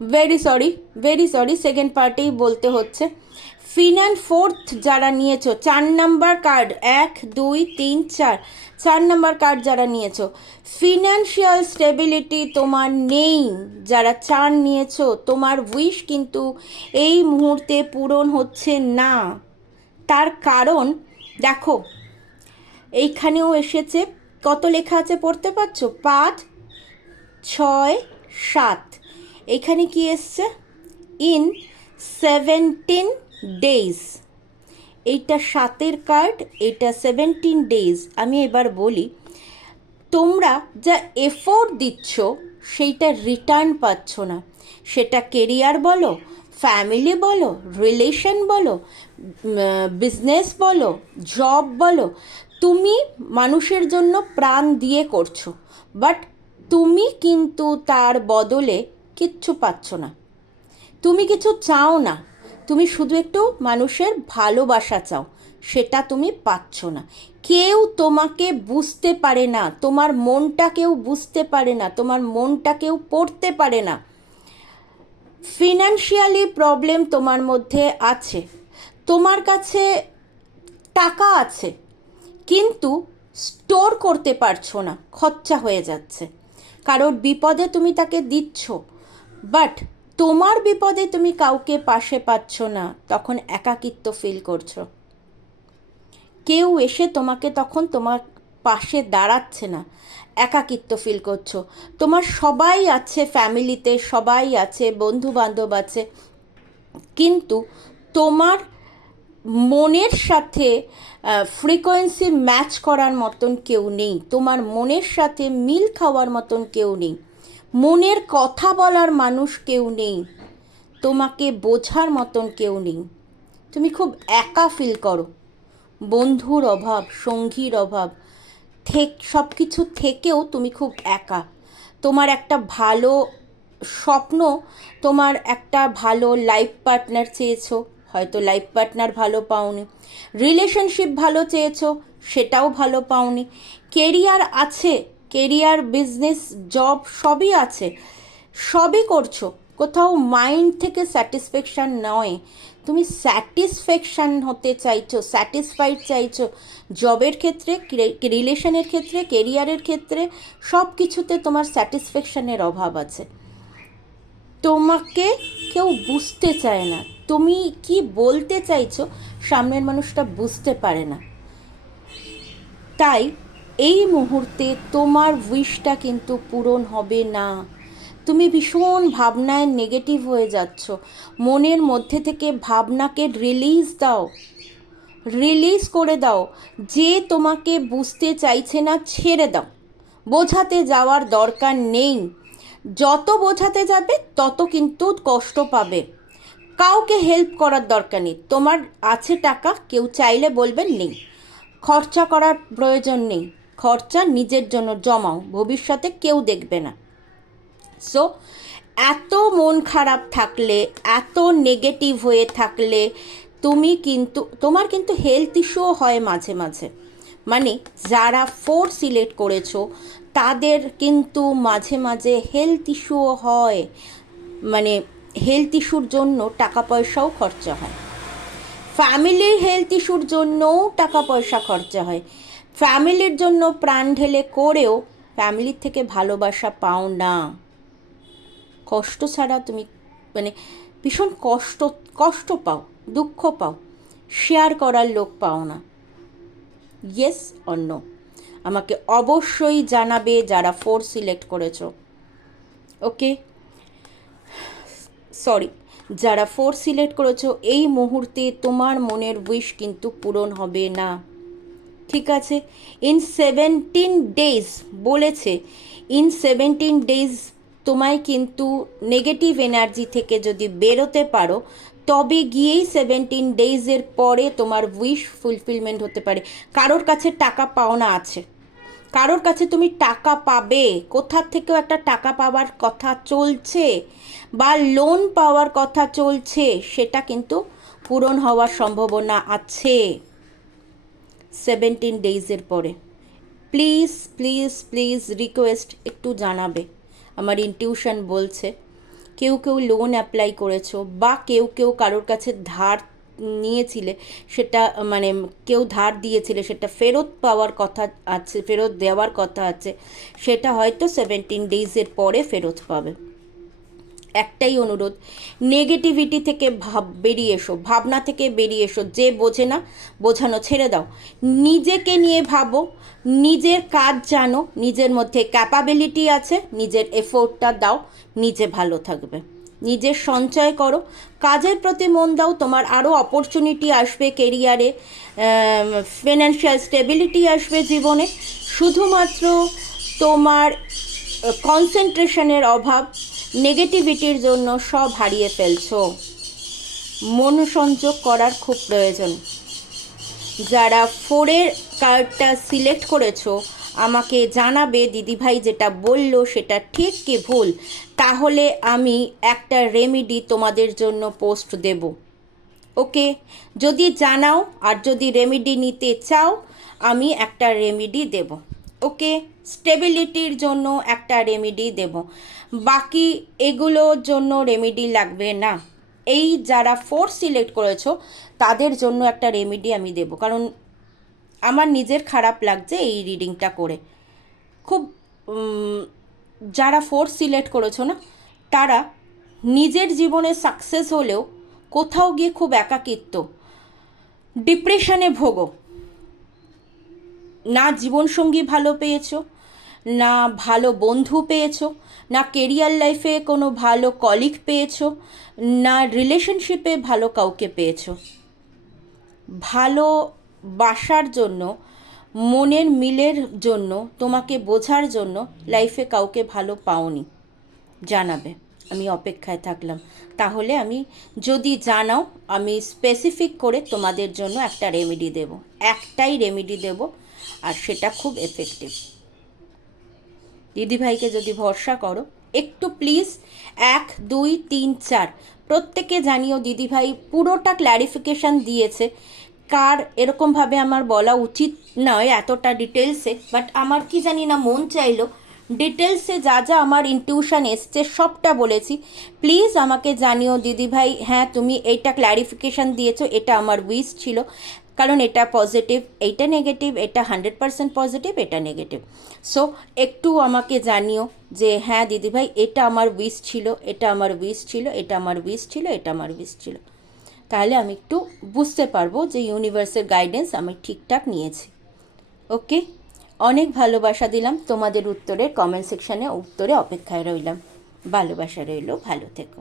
Very sorry, very sorry, second পার্টেই বলতে হচ্ছে। ফোর্থ যারা নিয়েছো, 4 নম্বর কার্ড, 1 2 3 4, 4 নম্বর কার্ড যারা নিয়েছো, ফিনান্সিয়াল স্টেবিলিটি তোমার নেই। যারা 4 নিয়েছো, তোমার উইশ কিন্তু এই মুহূর্তে পূরণ হচ্ছে না। তার কারণ দেখো, এইখানেও এসেছে, কত লেখা আছে পড়তে পারছো? 5 6 7। এখানে কি এসছে? In 17 days. এইটা 7-এর কার্ড, এটা 17 ডেজ। আমি এবার বলি, তোমরা যা এফোর্ট দিচ্ছ সেইটা রিটার্ন পাচ্ছ না। সেটা কেরিয়ার বলো, ফ্যামিলি বলো, রিলেশন বলো, বিজনেস বলো, জব বলো, তুমি মানুষের জন্য প্রাণ দিয়ে করছো, বাট তুমি কিন্তু তার বদলে কিচ্ছু পাচ্ছ না। তুমি কিছু চাও না, তুমি শুধু একটু মানুষের ভালোবাসা চাও, সেটা তুমি পাচ্ছ না। কেউ তোমাকে বুঝতে পারে না, তোমার মনটা কেউ বুঝতে পারে না, তোমার মনটা কেউ পড়তে পারে না। ফিনান্সিয়ালি প্রবলেম তোমার মধ্যে আছে, তোমার কাছে টাকা আছে কিন্তু স্টোর করতে পারছো না, খরচা হয়ে যাচ্ছে। কারোর বিপদে তুমি তাকে দিচ্ছ, বাট তোমার বিপদে তুমি কাউকে পাশে পাচ্ছ না, তখন একাকিত্ব ফিল করছো। কেউ এসে তোমাকে তখন তোমার পাশে দাঁড়াচ্ছে না, একাকিত্ব ফিল করছো। তোমার সবাই আছে, ফ্যামিলিতে সবাই আছে, বন্ধু বান্ধব আছে, কিন্তু তোমার মনের সাথে ফ্রিকোয়েন্সি ম্যাচ করার মতন কেউ নেই, তোমার মনের সাথে মিল খাওয়ার মতন কেউ নেই, মনের কথা বলার মানুষ কেউ নেই, তোমাকে বোঝার মতন কেউ নেই। তুমি খুব একা ফিল করো, বন্ধুর অভাব, সঙ্গীর অভাব, সব কিছু থেকেও তুমি খুব একা। তোমার একটা ভালো স্বপ্ন, তোমার একটা ভালো লাইফ পার্টনার চেয়েছো, হয়তো লাইফ পার্টনার ভালো পাওনি। রিলেশনশিপ ভালো চেয়েছো, সেটাও ভালো পাওনি। কেরিয়ার আছে, কেরিয়ার, বিজনেস, জব সবই আছে, সবই করছো, কোথাও মাইন্ড থেকে স্যাটিসফ্যাকশান নয়। তুমি স্যাটিসফ্যাকশান হতে চাইছো, স্যাটিসফাইড চাইছো, জবের ক্ষেত্রে, রিলেশনের ক্ষেত্রে, কেরিয়ারের ক্ষেত্রে, সব কিছুতে তোমার স্যাটিসফ্যাকশানের অভাব আছে। তোমাকে কেউ বুঝতে চায় না, তুমি কি বলতে চাইছো সামনের মানুষটা বুঝতে পারে না। তাই এই মুহূর্তে তোমার উইশটা কিন্তু পূরণ হবে না। তুমি ভীষণ ভাবনায় নেগেটিভ হয়ে যাচ্ছ, মনের মধ্যে থেকে ভাবনাকে রিলিজ দাও, রিলিজ করে দাও। যে তোমাকে বুঝতে চাইছে না ছেড়ে দাও, বোঝাতে যাওয়ার দরকার নেই। যত বোঝাতে যাবে তত কিন্তু কষ্ট পাবে। কাউকে হেল্প করার দরকার নেই, তোমার আছে টাকা, কেউ চাইলে বলবেন নেই, খরচা করার প্রয়োজন নেই, খরচা নিজের জন্য জমাও, ভবিষ্যতে কেউ দেখবে না। সো এত মন খারাপ থাকলে, এত নেগেটিভ হয়ে থাকলে, তুমি কিন্তু, তোমার কিন্তু হেলথ ইস্যুও হয় মাঝে মাঝে। মানে যারা 4 সিলেক্ট করেছো তাদের কিন্তু মাঝে মাঝে হেলথ ইস্যুও হয়, মানে হেলথ ইস্যুর জন্য টাকা পয়সাও খরচা হয়, ফ্যামিলির হেলথ ইস্যুর জন্যও টাকা পয়সা খরচা হয়। ফ্যামিলির জন্য প্রাণ ঢেলে করেও ফ্যামিলির থেকে ভালোবাসা পাও না। কষ্ট ছাড়া তুমি, মানে ভীষণ কষ্ট, কষ্ট পাও, দুঃখ পাও, শেয়ার করার লোক পাও না। ইয়েস অর নো আমাকে অবশ্যই জানাবে যারা 4 সিলেক্ট করেছো। ওকে, সরি, যারা 4 সিলেক্ট করেছো, এই মুহূর্তে তোমার মনের উইশ কিন্তু পূরণ হবে না। ঠিক আছে, ইন 17 ডেজ বলেছে, ইন 17 ডেজ তোমায় কিন্তু নেগেটিভ এনার্জি থেকে যদি বেরোতে পারো, তবে গিয়েই 17 ডেজের পরে তোমার উইশ ফুলফিলমেন্ট হতে পারে। কারোর কাছে টাকা পাওনা আছে, কারোর কাছে তুমি টাকা পাবে, কোথার থেকেও একটা টাকা পাওয়ার কথা চলছে, বা লোন পাওয়ার কথা চলছে, সেটা কিন্তু পূরণ হওয়ার সম্ভাবনা আছে 17 ডেজের পরে। প্লিজ প্লিজ প্লিজ রিকোয়েস্ট, একটু জানাবে, আমার ইনটিউশন বলছে। কেউ কেউ লোন অ্যাপ্লাই করেছো, বা কেউ কেউ কারোর কাছে ধার নিয়েছিলে, সেটা মানে কেউ ধার দিয়েছিলে সেটা ফেরত পাওয়ার কথা আছে, ফেরত দেওয়ার কথা আছে, সেটা হয়তো 17 ডেজের পরে ফেরত পাবে। একটাই অনুরোধ, নেগেটিভিটি থেকে বেরিয়ে এসো, ভাবনা থেকে বেরিয়ে এসো। যে বোঝে না, বোঝানো ছেড়ে দাও, নিজেকে নিয়ে ভাবো, নিজের কাজ জানো, নিজের মধ্যে ক্যাপাবিলিটি আছে, নিজের এফোর্টটা দাও, নিজে ভালো থাকবে। নিজের সঞ্চয় করো, কাজের প্রতি মন দাও, তোমার আরও অপরচুনিটি আসবে কেরিয়ারে, ফিনান্সিয়াল স্টেবিলিটি আসবে জীবনে। শুধুমাত্র তোমার কনসেন্ট্রেশনের অভাব, নেগেটিভিটির জন্য সব হারিয়ে ফেলছো। মনোসংযোগ করার খুব প্রয়োজন। যারা 4-এর কার্ডটা সিলেক্ট করেছো, আমাকে জানাবে দিদিভাই যেটা বললো সেটা ঠিক কি ভুল, তাহলে আমি একটা রেমেডি তোমাদের জন্য পোস্ট দেব। ওকে, যদি জানাও আর যদি রেমেডি নিতে চাও, আমি একটা রেমেডি দেব। ওকে, স্টেবিলিটির জন্য একটা রেমেডি দেব, বাকি এগুলোর জন্য রেমেডি লাগবে না। এই যারা 4 সিলেক্ট করেছো তাদের জন্য একটা রেমেডি আমি দেব, কারণ আমার নিজের খারাপ লাগছে এই রিডিংটা করে। খুব যারা 4 সিলেক্ট করেছো না, তারা নিজের জীবনে সাকসেস হলেও কোথাও গিয়ে খুব একাকিত্ব, ডিপ্রেশনে ভোগো। না জীবনসঙ্গী ভালো পেয়েছো, না ভালো বন্ধু পেয়েছো, না কেরিয়ার লাইফে কোনো ভালো কলিগ পেয়েছো, না রিলেশনশিপে ভালো কাউকে পেয়েছো। ভালো বাসার জন্য, মনের মিলের জন্য, তোমাকে বোঝার জন্য লাইফে কাউকে ভালো পাওনি। জানাবে, আমি অপেক্ষায় থাকলাম। তাহলে আমি যদি জানাও, আমি স্পেসিফিক করে তোমাদের জন্য একটা রেমেডি দেব, একটাই রেমেডি দেব, আর সেটা খুব এফেক্টিভ। দিদিভাইকে যদি ভরসা করো, একটু প্লিজ 1, 2, 3, 4 প্রত্যেকে জানিও দিদিভাই পুরোটা ক্ল্যারিফিকেশান দিয়েছে। কার এরকমভাবে আমার বলা উচিত নয় এতটা ডিটেলসে, বাট আমার কি জানি না মন চাইলো ডিটেলসে যা যা আমার ইনটিউশন এসছে সবটা বলেছি। প্লিজ আমাকে জানিও দিদিভাই, হ্যাঁ তুমি এইটা ক্ল্যারিফিকেশান দিয়েছো, এটা আমার উইশ ছিল, কারণ এটা পজিটিভ, এইটা নেগেটিভ, এটা 100% পজিটিভ, এটা নেগেটিভ। সো একটু আমাকে জানিও যে হ্যাঁ দিদিভাই এটা আমার উইশ ছিল, এটা আমার উইশ ছিল, এটা আমার উইশ ছিল, এটা আমার উইশ ছিল। তাহলে আমি একটু বুঝতে পারবো যে ইউনিভার্সের গাইডেন্স আমি ঠিকঠাক নিয়েছি। ওকে, অনেক ভালোবাসা দিলাম তোমাদের উত্তরে, কমেন্ট সেকশানে উত্তরে অপেক্ষায় রইলাম। ভালোবাসা রইল, ভালো থেকো।